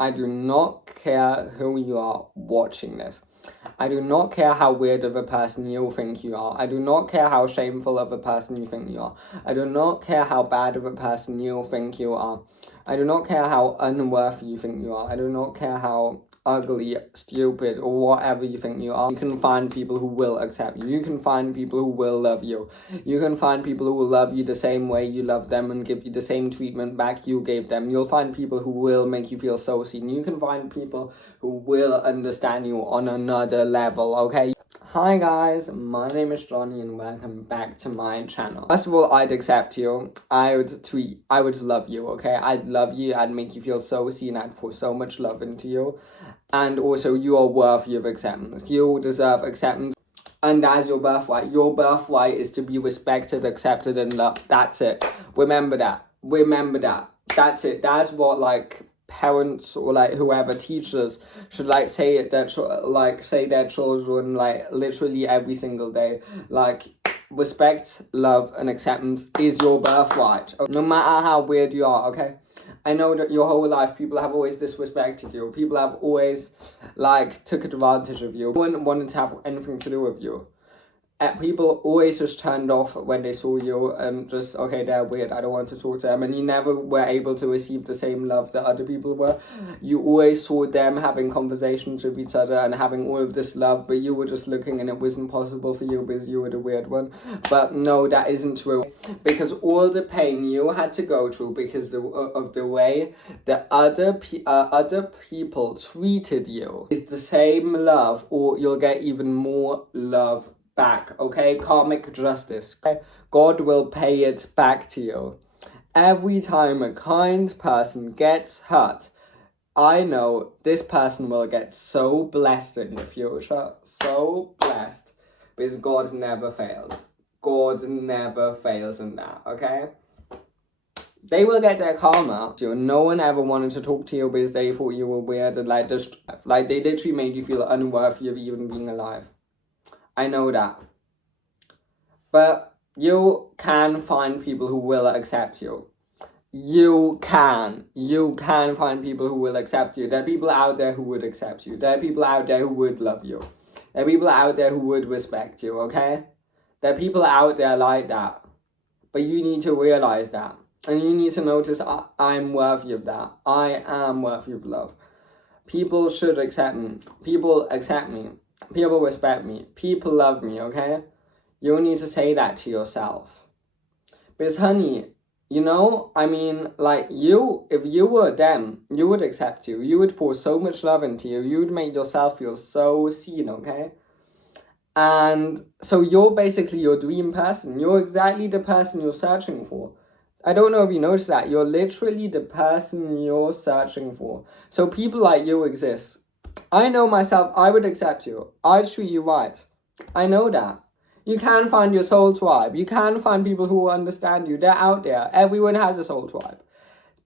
I do not care who you are watching this. I do not care how weird of a person you think you are. I do not care how shameful of a person you think you are. I do not care how bad of a person you think you are. I do not care how unworthy you think you are. I do not care how ugly, stupid, or whatever you think you are. You can find people who will accept you. You can find people who will love you. You can find people who will love you the same way you love them and give you the same treatment back you gave them. You'll find people who will make you feel so seen. You can find people who will understand you on another level, okay? Hi guys, my name is Johnny and welcome back to my channel. First of all, I'd accept you. I would love you, okay? I'd love you, I'd make you feel so seen, I'd pour so much love into you. And also, you are worthy of acceptance. You deserve acceptance. And that's your birthright. Your birthright is to be respected, accepted, and loved. That's it. Remember that. Remember that. That's it. That's what, like, parents or like whoever, teachers should like say it, that say their children like literally every single day. Like, respect, love, and acceptance is your birthright, no matter how weird you are, okay? I know that your whole life people have always disrespected you. People have always like took advantage of you. No one wanted to have anything to do with you. People always just turned off when they saw you and just, okay, they're weird, I don't want to talk to them. And you never were able to receive the same love that other people were. You always saw them having conversations with each other and having all of this love, but you were just looking and it wasn't possible for you because you were the weird one. But no, that isn't true. Because all the pain you had to go through because of the way that other people treated you is the same love, or you'll get even more love back, okay? Karmic justice, okay? God will pay it back to you. Every time a kind person gets hurt, I know this person will get so blessed in the future, so blessed, because God never fails. God never fails in that, okay? They will get their karma. No one ever wanted to talk to you because they thought you were weird and like they literally made you feel unworthy of even being alive. I know that. But you can find people who will accept you. You can find people who will accept you. There are people out there who would accept you. There are people out there who would love you. There are people out there who would respect you, okay? There are people out there like that. But you need to realize that. And you need to notice, I'm worthy of that. I am worthy of love. People should accept me. People accept me. People respect me. People love me, okay? You need to say that to yourself. Because, honey, you know, I mean, like, if you were them, you would accept you. You would pour so much love into you. You would make yourself feel so seen, okay? And so you're basically your dream person. You're exactly the person you're searching for. I don't know if you noticed that. You're literally the person you're searching for. So people like you exist. I know myself, I would accept you. I'd treat you right. I know that. You can find your soul tribe. You can find people who will understand you. They're out there. Everyone has a soul tribe.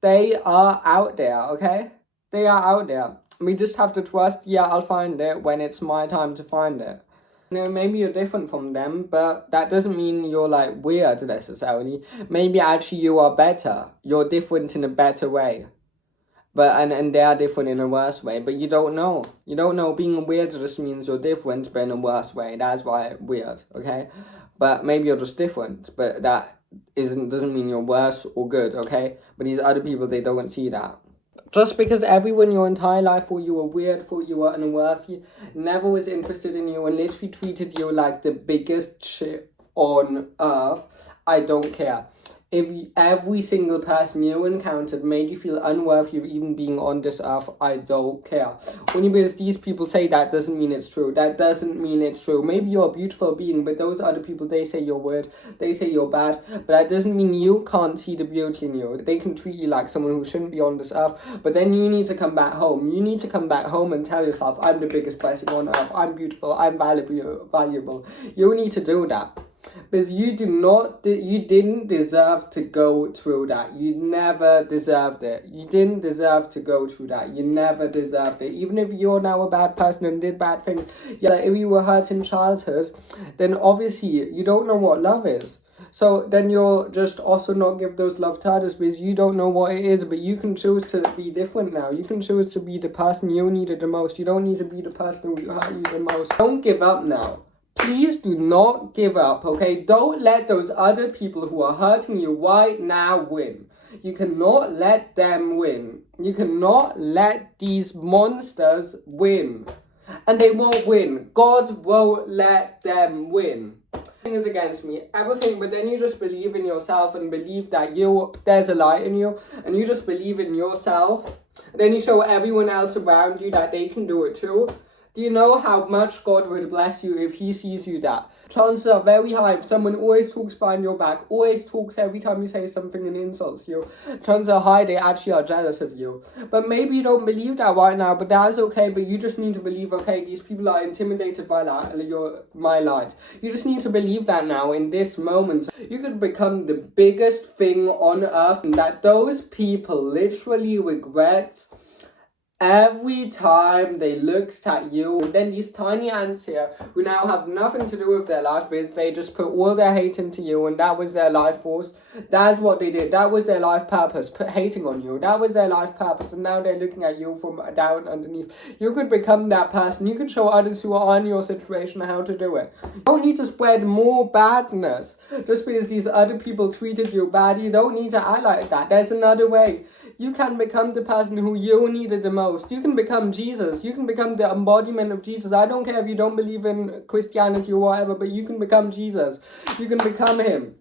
They are out there, okay? They are out there. We just have to trust, yeah, I'll find it when it's my time to find it. You know, maybe you're different from them, but that doesn't mean you're like weird necessarily. Maybe actually you are better. You're different in a better way. But and they are different in a worse way, but you don't know. You don't know. Being weird just means you're different, but in a worse way. That's why weird, okay? But maybe you're just different, but that doesn't mean you're worse or good, okay? But these other people, they don't see that. Just because everyone your entire life thought you were weird, thought you were unworthy, never was interested in you, and literally treated you like the biggest shit on earth, I don't care. If every single person you encountered made you feel unworthy of even being on this earth, I don't care. Only because these people say that doesn't mean it's true. That doesn't mean it's true. Maybe you're a beautiful being, but those other people, they say you're weird, they say you're bad, but that doesn't mean you can't see the beauty in you. They can treat you like someone who shouldn't be on this earth, but then you need to come back home. You need to come back home and tell yourself, I'm the biggest person on earth, I'm beautiful, I'm valuable. You need to do that. Because you didn't deserve to go through that. You never deserved it. You didn't deserve to go through that. You never deserved it. Even if you're now a bad person and did bad things, yeah, if you were hurt in childhood, then obviously you don't know what love is. So then you'll just also not give those love to others because you don't know what it is, but you can choose to be different now. You can choose to be the person you needed the most. You don't need to be the person who hurt you the most. Don't give up now. Please do not give up, okay? Don't let those other people who are hurting you right now win. You cannot let them win. You cannot let these monsters win. And they won't win. God won't let them win. Everything is against me, everything, but then you just believe in yourself and believe that there's a light in you, and you just believe in yourself. Then you show everyone else around you that they can do it too. Do you know how much God would bless you if he sees you that? Chances are very high if someone always talks behind your back, always talks every time you say something and insults you. Chances are high they actually are jealous of you. But maybe you don't believe that right now, but that's okay. But you just need to believe, okay, these people are intimidated by my light. You just need to believe that now in this moment. You could become the biggest thing on earth, and that those people literally regret every time they looked at you. And then these tiny ants here who now have nothing to do with their life because they just put all their hate into you, and that was their life force. That's what they did. That was their life purpose, put hating on you. That was their life purpose, and now they're looking at you from down underneath. You could become that person. You could show others who are in your situation how to do it. You don't need to spread more badness just because these other people treated you bad. You don't need to act like that. There's another way. You can become the person who you needed the most. You can become Jesus. You can become the embodiment of Jesus. I don't care if you don't believe in Christianity or whatever, but you can become Jesus. You can become him.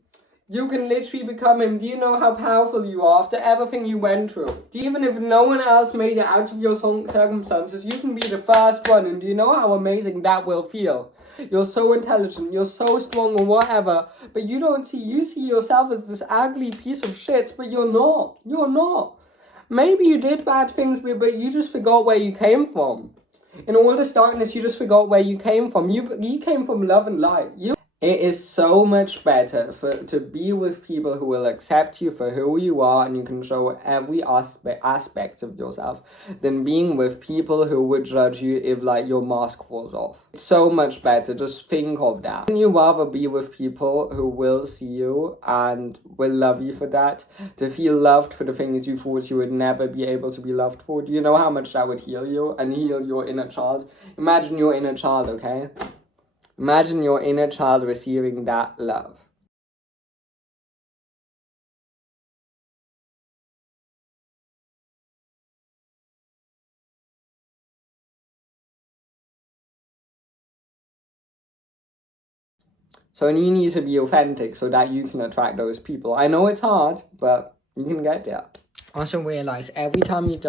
You can literally become him. Do you know how powerful you are after everything you went through? Even if no one else made it out of your circumstances, you can be the first one. And do you know how amazing that will feel? You're so intelligent, you're so strong or whatever, but you see yourself as this ugly piece of shit, but you're not. You're not. Maybe you did bad things, but you just forgot where you came from. In all this darkness, you just forgot where you came from. You came from love and light. It is so much better to be with people who will accept you for who you are and you can show every aspect of yourself than being with people who would judge you if your mask falls off. It's so much better. Just think of that. Wouldn't you rather be with people who will see you and will love you for that? To feel loved for the things you thought you would never be able to be loved for? Do you know how much that would heal you and heal your inner child? Imagine your inner child, okay? Imagine your inner child receiving that love. So you need to be authentic so that you can attract those people. I know it's hard, but you can get there. Also realize every time you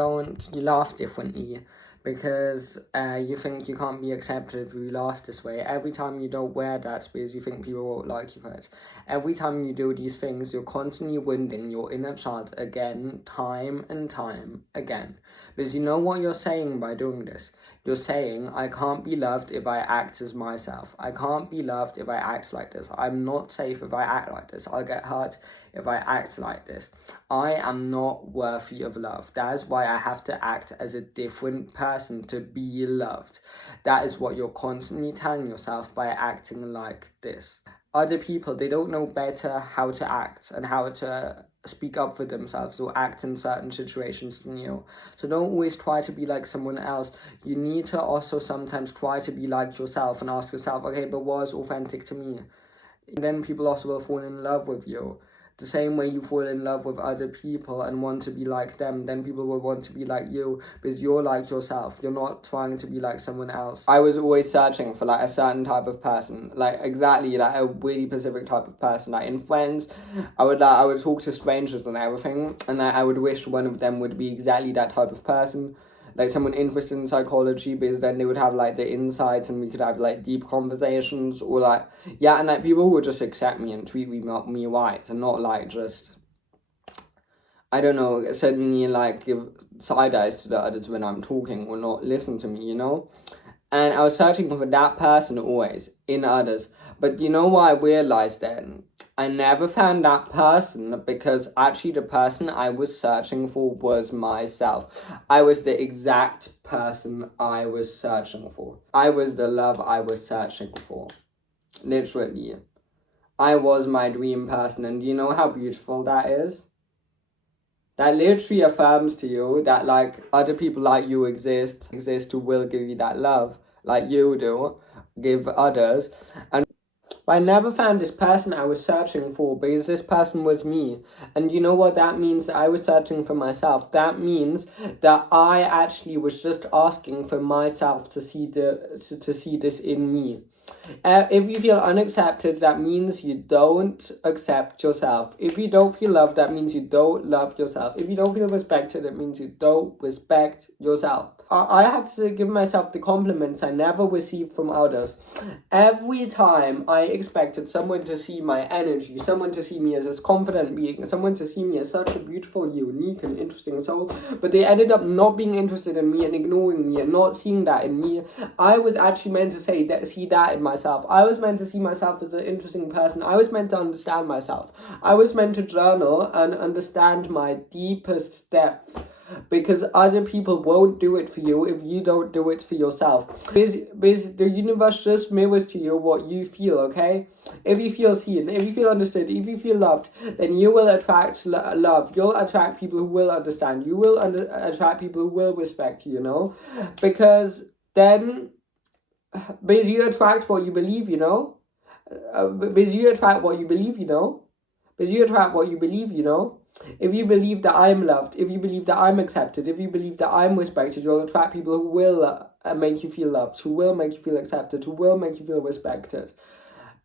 laugh differently because you think you can't be accepted if you laugh this way. Every time you don't wear that because you think people won't like you for it. Every time you do these things, you're constantly wounding your inner child again, time and time again. Because you know what you're saying by doing this? You're saying, I can't be loved if I act as myself. I can't be loved if I act like this. I'm not safe if I act like this. I'll get hurt if I act like this. I am not worthy of love. That is why I have to act as a different person to be loved. That is what you're constantly telling yourself by acting like this. Other people, they don't know better how to act and how to speak up for themselves or act in certain situations than you. So don't always try to be like someone else. You need to also sometimes try to be like yourself and ask yourself, okay, but what is authentic to me? And then people also will fall in love with you. The same way you fall in love with other people and want to be like them, then people will want to be like you because you're like yourself. You're not trying to be like someone else. I was always searching for a certain type of person, exactly a really specific type of person. In friends, I would talk to strangers and everything, and I would wish one of them would be exactly that type of person. Someone interested in psychology, because then they would have the insights and we could have deep conversations, or people would just accept me and treat me right and not just, I don't know, suddenly give side eyes to the others when I'm talking or not listen to me, And I was searching for that person always in others. But you know what I realized then? I never found that person because actually the person I was searching for was myself. I was the exact person I was searching for. I was the love I was searching for. Literally. I was my dream person, and do you know how beautiful that is? That literally affirms to you that like other people like you exist who will give you that love like you do, give others. And I never found this person I was searching for because this person was me. And you know what that means? That I was searching for myself. That means that I actually was just asking for myself to see this in me. If you feel unaccepted, that means you don't accept yourself. If you don't feel loved, that means you don't love yourself. If you don't feel respected, it means you don't respect yourself. I had to give myself the compliments I never received from others. Every time I expected someone to see my energy, someone to see me as this confident being, someone to see me as such a beautiful, unique, and interesting soul, but they ended up not being interested in me and ignoring me and not seeing that in me. I was actually meant to see that in myself. I was meant to see myself as an interesting person. I was meant to understand myself. I was meant to journal and understand my deepest depth. Because other people won't do it for you if you don't do it for yourself. Because the universe just mirrors to you what you feel, okay? If you feel seen, if you feel understood, if you feel loved, then you will attract love. You'll attract people who will understand. You will attract people who will respect you, you know? Because then, because you attract what you believe, you know? Because you attract what you believe, you know? Because you attract what you believe, you know? If you believe that I'm loved, if you believe that I'm accepted, if you believe that I'm respected, you'll attract people who will make you feel loved, who will make you feel accepted, who will make you feel respected.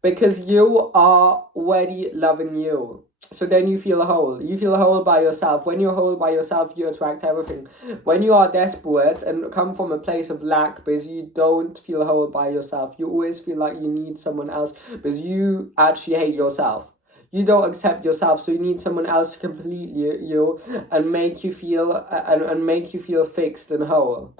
Because you are already loving you. So then you feel whole. You feel whole by yourself. When you're whole by yourself, you attract everything. When you are desperate and come from a place of lack because you don't feel whole by yourself, you always feel like you need someone else because you actually hate yourself. You don't accept yourself, so you need someone else to complete you and make you feel and make you feel fixed and whole.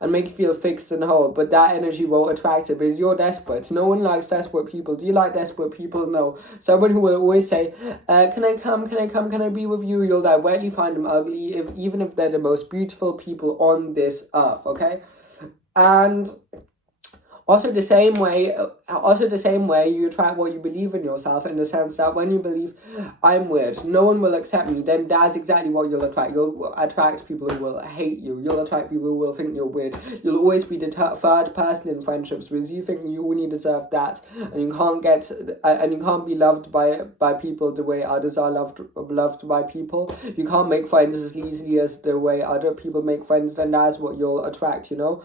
And make you feel fixed and whole, but that energy won't attract it because you're desperate. No one likes desperate people. Do you like desperate people? No. Someone who will always say, can I come, can I be with you? You'll directly find them ugly, even if they're the most beautiful people on this earth, okay? And also the same way you attract what you believe in yourself, in the sense that when you believe I'm weird, no one will accept me, then that's exactly what you'll attract. You'll attract people who will hate you. You'll attract people who will think you're weird. You'll always be the third person in friendships because you think you only deserve that, and you can't be loved by people the way others are loved by people. You can't make friends as easily as the way other people make friends, then that's what you'll attract, you know?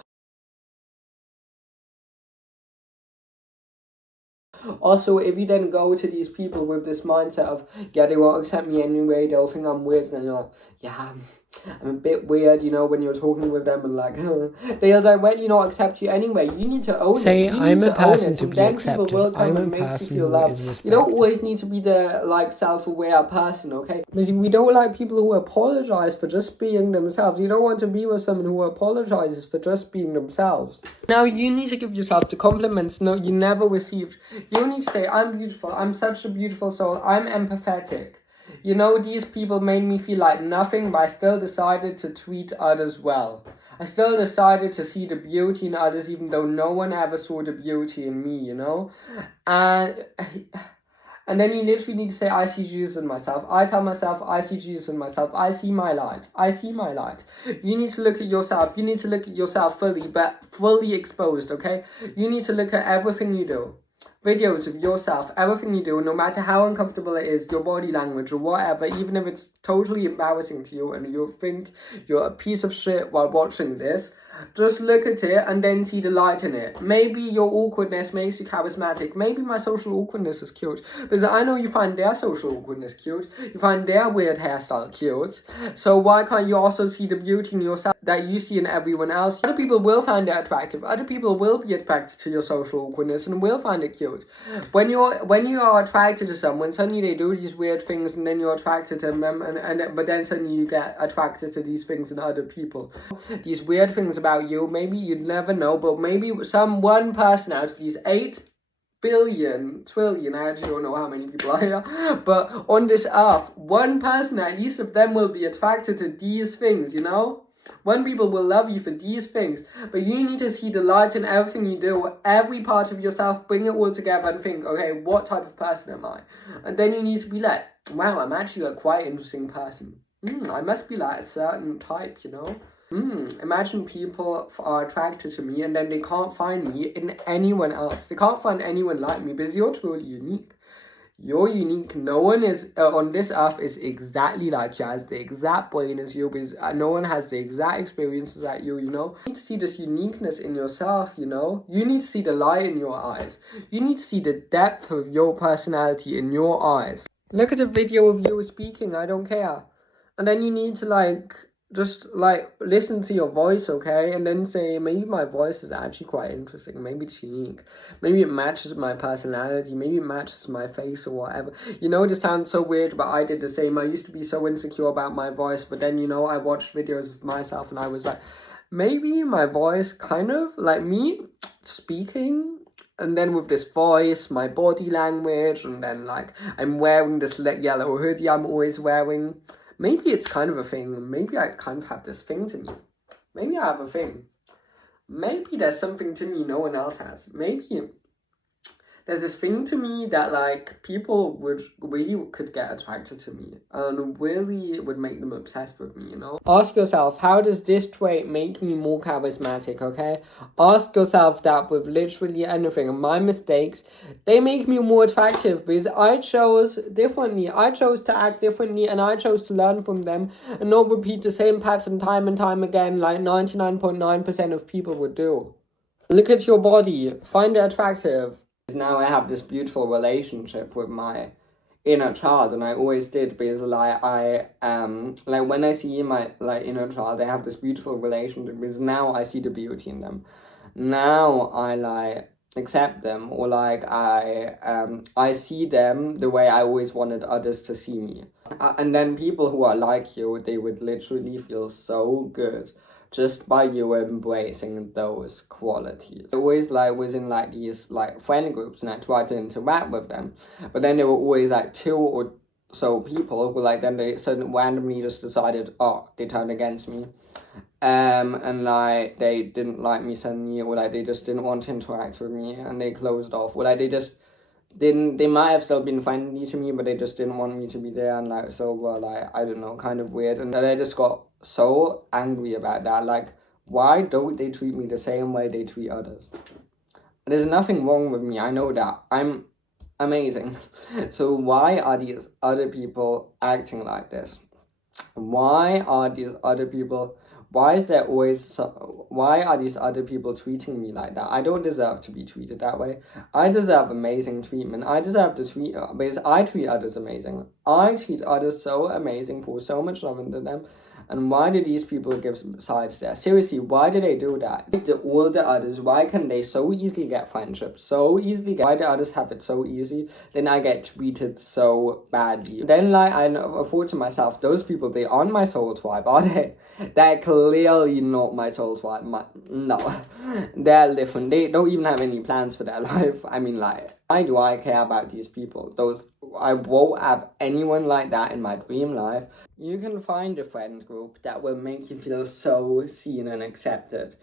Also, if you then go to these people with this mindset of, yeah, they won't accept me anyway, they'll think I'm weird, and you're, yeah, I'm a bit weird, you know, when you're talking with them and like, they'll directly not accept you anyway. You need to own Say, it. I'm a person to be accepted. I'm a person who is respected. You don't always need to be the, like, self-aware person, okay? Because we don't like people who apologize for just being themselves. You don't want to be with someone who apologizes for just being themselves. Now, you need to give yourself the compliments you never received. You need to say, I'm beautiful. I'm such a beautiful soul. I'm empathetic. You know, these people made me feel like nothing, but I still decided to treat others well. I still decided to see the beauty in others, even though no one ever saw the beauty in me, you know? And then you literally need to say, I see Jesus in myself. I tell myself, I see Jesus in myself. I see my light. I see my light. You need to look at yourself. You need to look at yourself fully, but fully exposed, okay? You need to look at everything you do. Videos of yourself, everything you do, no matter how uncomfortable it is, your body language or whatever, even if it's totally embarrassing to you and you think you're a piece of shit while watching this, just look at it and then see the light in it. Maybe your awkwardness makes you charismatic. Maybe my social awkwardness is cute. Because I know you find their social awkwardness cute. You find their weird hairstyle cute. So why can't you also see the beauty in yourself that you see in everyone else? Other people will find it attractive. Other people will be attracted to your social awkwardness and will find it cute. When you are attracted to someone, suddenly they do these weird things and then you're attracted to them, but then suddenly you get attracted to these things in other people. These weird things about you, maybe you'd never know, but maybe one person out of these 8 billion, trillion, I actually don't know how many people are here, but on this earth, one person, at least of them, will be attracted to these things, you know? When people will love you for these things, but you need to see the light in everything you do, every part of yourself, bring it all together and think, okay, what type of person am I? And then you need to be like, wow, I'm actually a quite interesting person. I must be like a certain type, you know? Imagine people are attracted to me and then they can't find me in anyone else. They can't find anyone like me because you're totally unique. You're unique. No one is on this earth is exactly like Jazz. The exact brain as you, because no one has the exact experiences like you, you know? You need to see this uniqueness in yourself, you know? You need to see the light in your eyes. You need to see the depth of your personality in your eyes. Look at a video of you speaking, I don't care. And then you need to just listen to your voice, okay? And then say, maybe my voice is actually quite interesting. Maybe it's unique. Maybe it matches my personality. Maybe it matches my face or whatever. You know, this sounds so weird, but I did the same. I used to be so insecure about my voice, but then, you know, I watched videos of myself and I was like, maybe my voice kind of like me speaking. And then with this voice, my body language, and then I'm wearing this yellow hoodie I'm always wearing. Maybe it's kind of a thing. Maybe I kind of have this thing to me. Maybe I have a thing. Maybe there's something to me no one else has. Maybe there's this thing to me that people could get attracted to me and really would make them obsessed with me, you know? Ask yourself, how does this trait make me more charismatic, okay? Ask yourself that with literally anything. My mistakes, they make me more attractive because I chose differently. I chose to act differently and I chose to learn from them and not repeat the same pattern time and time again like 99.9% of people would do. Look at your body. Find it attractive. Now I have this beautiful relationship with my inner child, and I always did, because when I see my inner child, I have this beautiful relationship because now I see the beauty in them. Now I accept them, or I see them the way I always wanted others to see me. And then people who are like you, they would literally feel so good just by you embracing those qualities. I always was in these friend groups and I tried to interact with them, but then there were always 2 or so people who then they suddenly randomly just decided, they turned against me, and they didn't like me suddenly, or they just didn't want to interact with me and they closed off, or they just didn't. They might have still been friendly to me, but they just didn't want me to be there, and I don't know, kind of weird. And then I just got so angry about that. Why don't they treat me the same way they treat others? There's nothing wrong with me. I know that. I'm amazing. So why are these other people acting like this? Why are these other people Why are these other people treating me like that? I don't deserve to be treated that way. I deserve amazing treatment. I deserve to treat, because I treat others amazing. I treat others so amazing, pour so much love into them. And why do these people give sides there? Seriously, why do they do that? All the others, why can they so easily get friendships? Why do others have it so easy? Then I get treated so badly. Then I thought to myself, those people, they aren't my soul tribe, are they? They're clearly not my soul tribe. No. They're different. They don't even have any plans for their life. I mean, why do I care about these people? I won't have anyone like that in my dream life. You can find a friend group that will make you feel so seen and accepted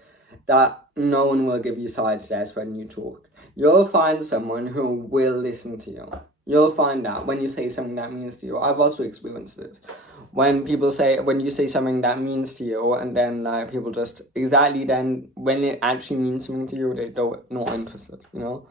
that no one will give you side stares when you talk. You'll find someone who will listen to you. You'll find that when you say something that means to you. I've also experienced it. When you say something that means to you, and then people just, exactly then, when it actually means something to you, they're not interested, you know?